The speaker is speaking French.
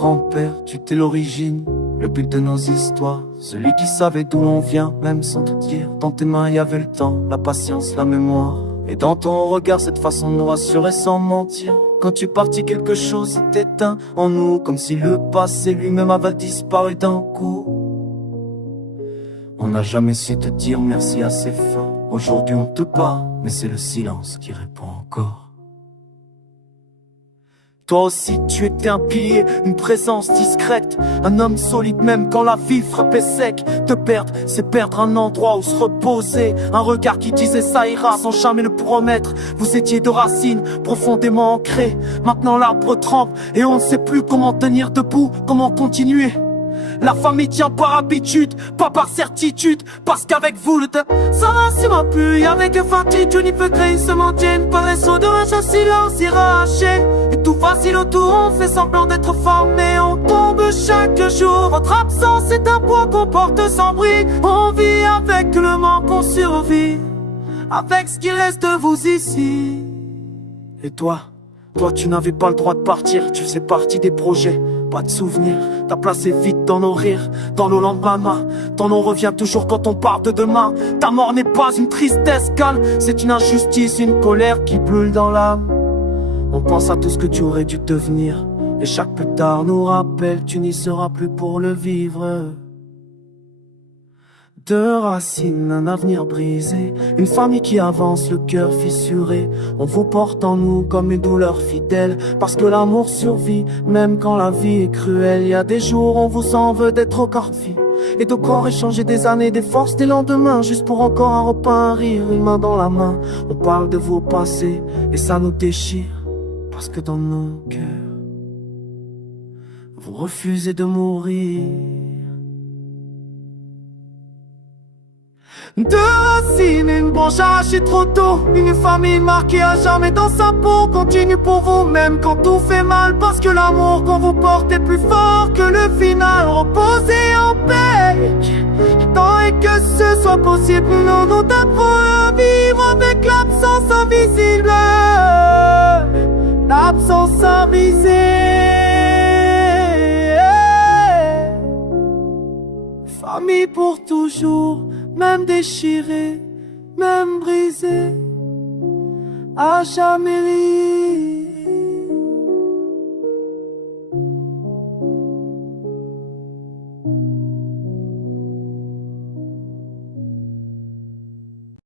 grand-père, tu t'es l'origine, le but de nos histoires. Celui qui savait d'où l'on vient, même sans te dire. Dans tes mains, il y avait le temps, la patience, la mémoire. Et dans ton regard, cette façon de nous rassurer sans mentir. Quand tu partis, quelque chose s'est éteint en nous, comme si le passé lui-même avait disparu d'un coup. On n'a jamais su te dire merci assez fort. Aujourd'hui on te parle, mais c'est le silence qui répond encore. Toi aussi tu étais un pilier, une présence discrète, un homme solide même quand la vie frappait sec. Te perdre, c'est perdre un endroit où se reposer, un regard qui disait ça ira sans jamais le promettre. Vous étiez de racines profondément ancrées, maintenant l'arbre trempe et on ne sait plus comment tenir debout, comment continuer. La famille tient par habitude, pas par certitude, parce qu'avec vous le temps ça n'assumera plus. Avec incertitude il peut créer se maintienne par les sauts de rage, un silence irraché. Et tout facile autour, on fait semblant d'être fort, mais on tombe chaque jour. Votre absence est un poids qu'on porte sans bruit. On vit avec le manque, on survit avec ce qui reste de vous ici. Et toi tu n'avais pas le droit de partir, tu faisais partie des projets. Pas de souvenirs, ta place est vite dans nos rires, dans nos lendemains. Ton nom revient toujours quand on parle de demain. Ta mort n'est pas une tristesse calme, c'est une injustice, une colère qui brûle dans l'âme. On pense à tout ce que tu aurais dû devenir, et chaque plus tard nous rappelle, tu n'y seras plus pour le vivre. Deux racines, un avenir brisé, une famille qui avance, le cœur fissuré. On vous porte en nous comme une douleur fidèle, parce que l'amour survit, même quand la vie est cruelle. Il y a des jours on vous en veut d'être encore de vie, et de corps échanger des années, des forces, des lendemains, juste pour encore un repas, un rire, une main dans la main. On parle de vos passés, et ça nous déchire, parce que dans nos cœurs, vous refusez de mourir. Deux racines, une branche arrachée trop tôt, une famille marquée à jamais dans sa peau. Continue pour vous même quand tout fait mal, parce que l'amour qu'on vous porte est plus fort que le final. Reposez en paix, tant et que ce soit possible. Nous t'apprend à vivre avec l'absence invisible, l'absence invisible. Famille pour toujours, même déchiré, même brisé, à jamais libre.